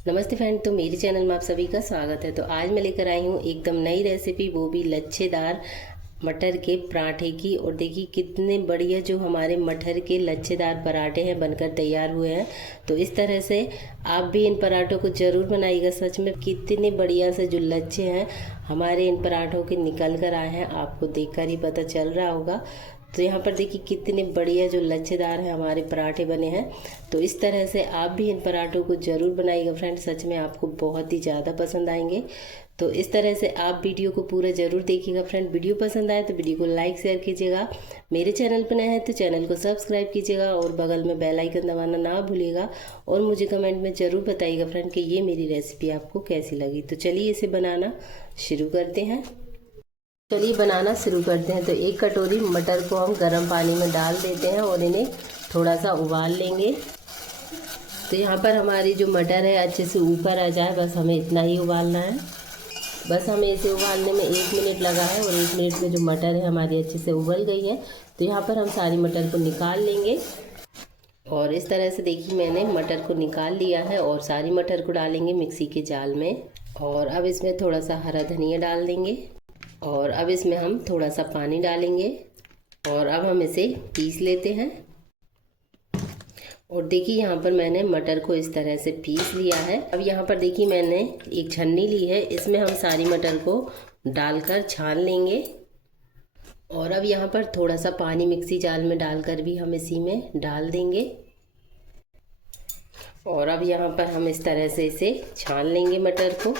नमस्ते फ्रेंड, तो मेरे चैनल में आप सभी का स्वागत है। तो आज मैं लेकर आई हूँ एकदम नई रेसिपी, वो भी लच्छेदार मटर के पराठे की। और देखिए कितने बढ़िया जो हमारे मटर के लच्छेदार पराठे हैं बनकर तैयार हुए हैं। तो इस तरह से आप भी इन पराठों को ज़रूर बनाइएगा। सच में कितने बढ़िया से जो लच्छे हैं हमारे इन पराठों के निकल कर आए हैं, आपको देखकर ही पता चल रहा होगा। तो यहाँ पर देखिए कितने बढ़िया जो लच्छेदार है हमारे पराठे बने हैं। तो इस तरह से आप भी इन पराठों को ज़रूर बनाइएगा फ्रेंड, सच में आपको बहुत ही ज़्यादा पसंद आएंगे। तो इस तरह से आप वीडियो को पूरा ज़रूर देखिएगा फ्रेंड। वीडियो पसंद आए तो वीडियो को लाइक शेयर कीजिएगा। मेरे चैनल पर नए हैं तो चैनल को सब्सक्राइब कीजिएगा और बगल में बेल आइकन दबाना ना भूलिएगा। और मुझे कमेंट में ज़रूर बताइएगा फ्रेंड कि ये मेरी रेसिपी आपको कैसी लगी। तो चलिए इसे बनाना शुरू करते हैं। चलिए बनाना शुरू करते हैं। तो एक कटोरी मटर को हम गर्म पानी में डाल देते हैं और इन्हें थोड़ा सा उबाल लेंगे। तो यहाँ पर हमारी जो मटर है अच्छे से ऊपर आ जाए, बस हमें इतना ही उबालना है। बस हमें इसे उबालने में 1 मिनट लगा है और 1 मिनट में जो मटर है हमारी अच्छे से उबल गई है। तो यहाँ पर हम सारी मटर को निकाल लेंगे। और इस तरह से देखिए मैंने मटर को निकाल लिया है और सारी मटर को डालेंगे मिक्सी के जार में। और अब इसमें थोड़ा सा हरा धनिया डाल देंगे और अब इसमें हम थोड़ा सा पानी डालेंगे और अब हम इसे पीस लेते हैं। और देखिए यहाँ पर मैंने मटर को इस तरह से पीस लिया है। अब यहाँ पर देखिए मैंने एक छन्नी ली है, इसमें हम सारी मटर को डालकर छान लेंगे। और अब यहाँ पर थोड़ा सा पानी मिक्सी जार में डालकर भी हम इसी में डाल देंगे। और अब यहाँ पर हम इस तरह से इसे छान लेंगे मटर को।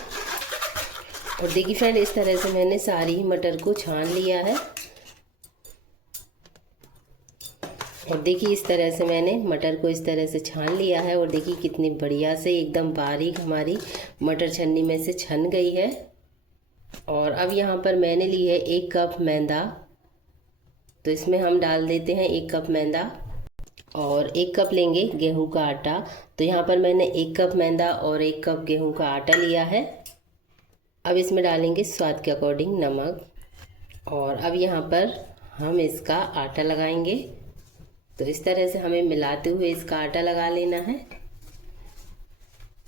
और देखिए फ्रेंड इस तरह से मैंने सारी मटर को छान लिया है। और देखिए इस तरह से मैंने मटर को इस तरह से छान लिया है। और देखिए कितनी बढ़िया से एकदम बारीक हमारी मटर छन्नी में से छन गई है। और अब यहाँ पर मैंने ली है 1 कप मैदा। तो इसमें हम डाल देते हैं 1 कप मैदा। और 1 कप लेंगे गेहूं का आटा। तो यहाँ पर मैंने 1 कप मैदा और 1 कप गेहूं का आटा लिया है। अब इसमें डालेंगे स्वाद के अकॉर्डिंग नमक। और अब यहाँ पर हम इसका आटा लगाएंगे। तो इस तरह से हमें मिलाते हुए इसका आटा लगा लेना है।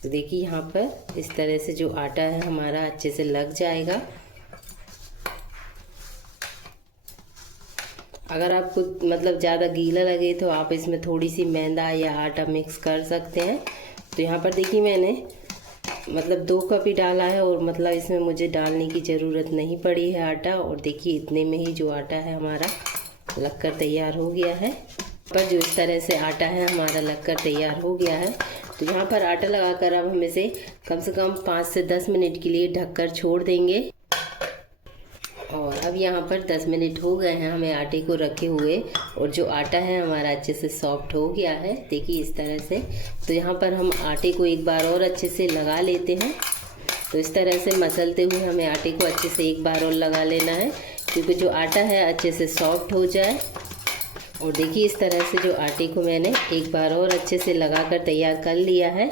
तो देखिए यहाँ पर इस तरह से जो आटा है हमारा अच्छे से लग जाएगा। अगर आपको मतलब ज़्यादा गीला लगे तो आप इसमें थोड़ी सी मैदा या आटा मिक्स कर सकते हैं। तो यहाँ पर देखिए मैंने मतलब 2 कप ही डाला है और मतलब इसमें मुझे डालने की ज़रूरत नहीं पड़ी है आटा। और देखिए इतने में ही जो आटा है हमारा लगकर तैयार हो गया है। पर जो इस तरह से आटा है हमारा लगकर तैयार हो गया है। तो यहाँ पर आटा लगाकर अब हम इसे कम से कम 5 से 10 मिनट के लिए ढककर छोड़ देंगे। और अब यहाँ पर 10 मिनट हो गए हैं हमें आटे को रखे हुए। और जो आटा है हमारा अच्छे से सॉफ्ट हो गया है, देखिए इस तरह से। तो यहाँ पर हम आटे को एक बार और अच्छे से लगा लेते हैं। तो इस तरह से मसलते हुए हमें आटे को अच्छे से एक बार और लगा लेना है, क्योंकि जो आटा है अच्छे से सॉफ्ट हो जाए। और देखिए इस तरह से जो आटे को मैंने एक बार और अच्छे से लगाकर तैयार कर लिया है।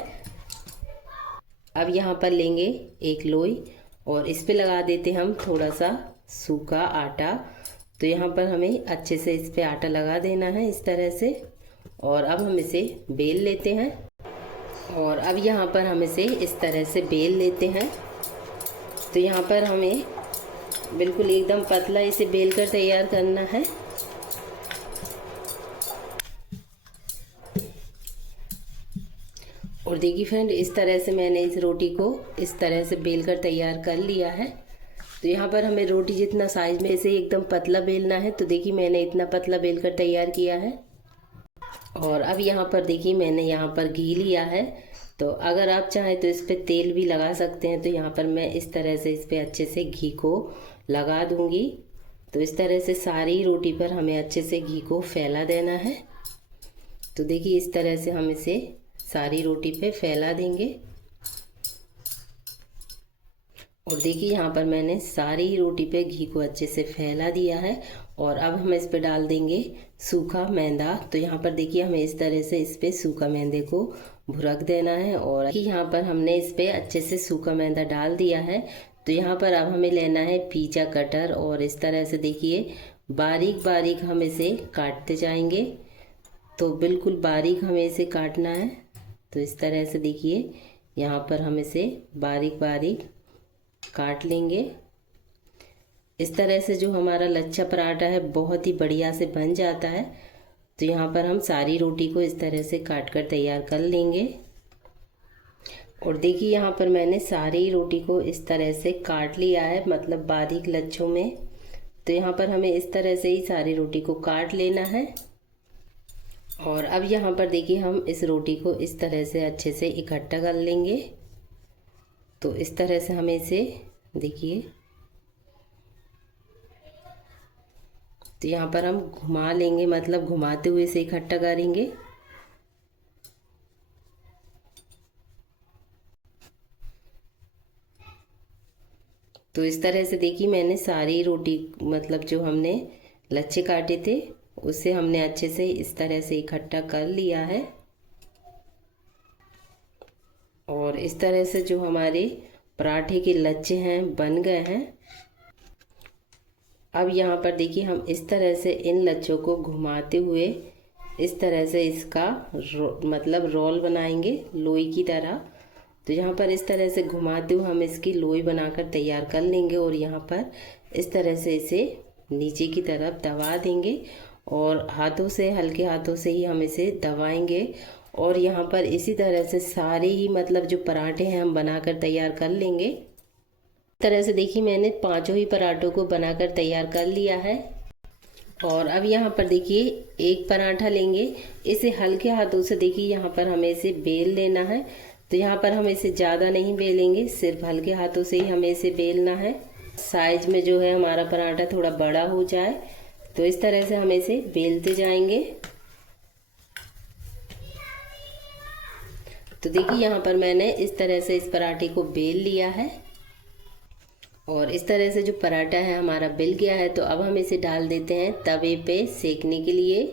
अब यहाँ पर लेंगे एक लोई और इस पे लगा देते हम थोड़ा सा सूखा आटा। तो यहाँ पर हमें अच्छे से इस पे आटा लगा देना है इस तरह से। और अब हम इसे बेल लेते हैं। और अब यहाँ पर हम इसे इस तरह से बेल लेते हैं। तो यहाँ पर हमें बिल्कुल एकदम पतला इसे बेल कर तैयार करना है। और देखिए फ्रेंड इस तरह से मैंने इस रोटी को इस तरह से बेल कर तैयार कर लिया है। तो यहाँ पर हमें रोटी जितना साइज में इसे एकदम पतला बेलना है। तो देखिए मैंने इतना पतला बेल कर तैयार किया है। और अब यहाँ पर देखिए मैंने यहाँ पर घी लिया है। तो अगर आप चाहें तो इस पर तेल भी लगा सकते हैं। तो यहाँ पर मैं इस तरह से इस पर अच्छे से घी को लगा दूँगी। तो इस तरह से सारी रोटी पर हमें अच्छे से घी को फैला देना है। तो देखिए इस तरह से हम इसे सारी रोटी पे फैला देंगे। और देखिए यहाँ पर मैंने सारी रोटी पे घी को अच्छे से फैला दिया है। और अब हम इस पे डाल देंगे सूखा मैदा। तो यहाँ पर देखिए हमें इस तरह से इस पे सूखा मैदे को भुरक देना है। और यहाँ पर हमने इस पे अच्छे से सूखा मैदा डाल दिया है। तो यहाँ पर अब हमें लेना है पिज़्ज़ा कटर और इस तरह से देखिए बारीक बारीक हम इसे काटते जाएंगे। तो बिल्कुल बारीक हमें इसे काटना है। तो इस तरह से देखिए यहाँ पर हम इसे बारीक बारीक काट लेंगे। इस तरह से जो हमारा लच्छा पराठा है बहुत ही बढ़िया से बन जाता है। तो यहाँ पर हम सारी रोटी को इस तरह से काट कर तैयार कर लेंगे। और देखिए यहाँ पर मैंने सारी रोटी को इस तरह से काट लिया है, मतलब बारीक लच्छों में। तो यहाँ पर हमें इस तरह से ही सारी रोटी को काट लेना है। और अब यहाँ पर देखिए हम इस रोटी को इस तरह से अच्छे से इकट्ठा कर लेंगे। तो इस तरह से हमें इसे देखिए, तो यहाँ पर हम घुमा लेंगे, मतलब घुमाते हुए इसे इकट्ठा करेंगे। तो इस तरह से देखिए मैंने सारी रोटी, मतलब जो हमने लच्छे काटे थे उसे हमने अच्छे से इस तरह से इकट्ठा कर लिया है। और इस तरह से जो हमारे पराठे के लच्छे हैं बन गए हैं। अब यहाँ पर देखिए हम इस तरह से इन लच्छों को घुमाते हुए इस तरह से इसका मतलब रोल बनाएंगे लोई की तरह। तो यहाँ पर इस तरह से घुमाते हुए हम इसकी लोई बनाकर तैयार कर लेंगे। और यहाँ पर इस तरह से इसे नीचे की तरफ दबा देंगे और हाथों से, हल्के हाथों से ही हम इसे दबाएंगे। और यहाँ पर इसी तरह से सारे ही मतलब जो पराठे हैं हम बनाकर तैयार कर लेंगे। इस तरह से देखिए मैंने पांचों ही पराठों को बनाकर तैयार कर लिया है। और अब यहाँ पर देखिए एक पराठा लेंगे, इसे हल्के हाथों से देखिए यहाँ पर हमें इसे बेल लेना है। तो यहाँ पर हम इसे ज़्यादा नहीं बेलेंगे, सिर्फ हल्के हाथों से ही हमें इसे बेलना है। साइज में जो है हमारा पराठा थोड़ा बड़ा हो जाए, तो इस तरह से हम इसे बेलते जाएंगे। तो देखिए यहाँ पर मैंने इस तरह से इस पराठे को बेल लिया है। और इस तरह से जो पराठा है हमारा बेल गया है। तो अब हम इसे डाल देते हैं तवे पे सेकने के लिए।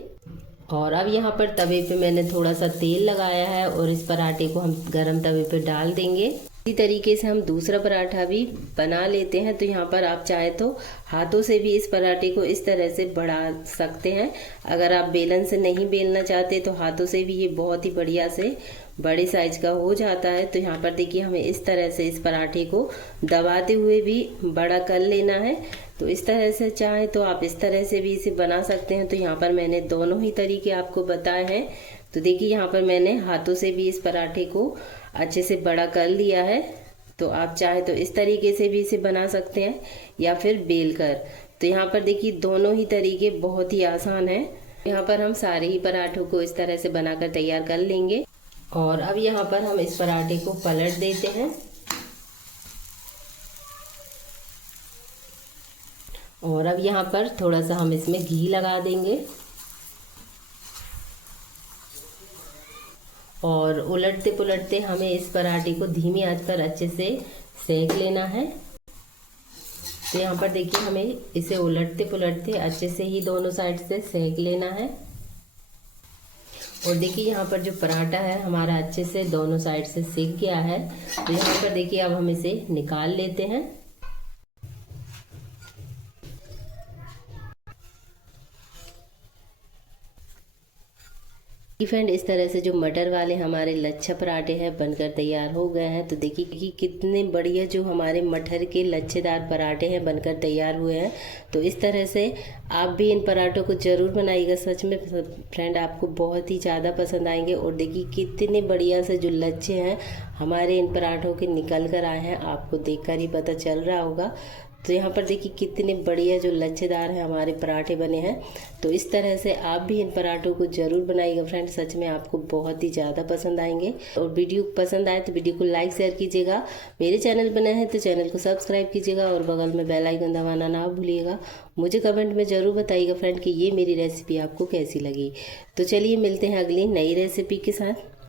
और अब यहाँ पर तवे पे मैंने थोड़ा सा तेल लगाया है और इस पराठे को हम गरम तवे पे डाल देंगे। इसी तरीके से हम दूसरा पराठा भी बना लेते हैं। तो यहाँ पर आप चाहे तो हाथों से भी इस पराठे को इस तरह से बढ़ा सकते हैं। अगर आप बेलन से नहीं बेलना चाहते तो हाथों से भी ये बहुत ही बढ़िया से बड़े साइज का हो जाता है। तो यहाँ पर देखिए हमें इस तरह से इस पराठे को दबाते हुए भी बड़ा कर लेना है। तो इस तरह से चाहे तो आप इस तरह से भी इसे बना सकते हैं। तो यहाँ पर मैंने दोनों ही तरीके आपको बताए हैं। तो देखिए यहाँ पर मैंने हाथों से भी इस पराठे को अच्छे से बड़ा कर लिया है। तो आप चाहे तो इस तरीके से भी इसे बना सकते हैं या फिर बेल कर। तो यहाँ पर देखिए दोनों ही तरीके बहुत ही आसान है। यहाँ पर हम सारे ही पराठों को इस तरह से बनाकर तैयार कर लेंगे। और अब यहाँ पर हम इस पराठे को पलट देते हैं। और अब यहाँ पर थोड़ा सा हम इसमें घी लगा देंगे और उलटते पुलटते हमें इस पराठे को धीमी आंच पर अच्छे से सेक लेना है। तो यहाँ पर देखिए हमें इसे उलटते पुलटते अच्छे से ही दोनों साइड से सेक लेना है। और देखिए यहाँ पर जो पराठा है हमारा अच्छे से दोनों साइड से सिक गया है। तो यहाँ पर देखिए अब हम इसे निकाल लेते हैं। फ्रेंड इस तरह से जो मटर वाले हमारे लच्छा पराठे हैं बनकर तैयार हो गए हैं। तो देखिए कि कितने बढ़िया जो हमारे मटर के लच्छेदार पराठे हैं बनकर तैयार हुए हैं। तो इस तरह से आप भी इन पराठों को ज़रूर बनाइएगा। सच में फ्रेंड आपको बहुत ही ज़्यादा पसंद आएंगे। और देखिए कितने बढ़िया से जो लच्छे हैं हमारे इन पराठों के निकल कर आए हैं, आपको देखकर ही पता चल रहा होगा। तो यहाँ पर देखिए कितने बढ़िया जो लच्छेदार है हमारे पराठे बने हैं। तो इस तरह से आप भी इन पराठों को ज़रूर बनाइएगा फ्रेंड, सच में आपको बहुत ही ज़्यादा पसंद आएंगे। और वीडियो पसंद आए तो वीडियो को लाइक शेयर कीजिएगा। मेरे चैनल बने हैं तो चैनल को सब्सक्राइब कीजिएगा और बगल में बेल आइकन दबाना ना भूलिएगा। मुझे कमेंट में ज़रूर बताइएगा फ्रेंड कि ये मेरी रेसिपी आपको कैसी लगी। तो चलिए मिलते हैं अगली नई रेसिपी के साथ।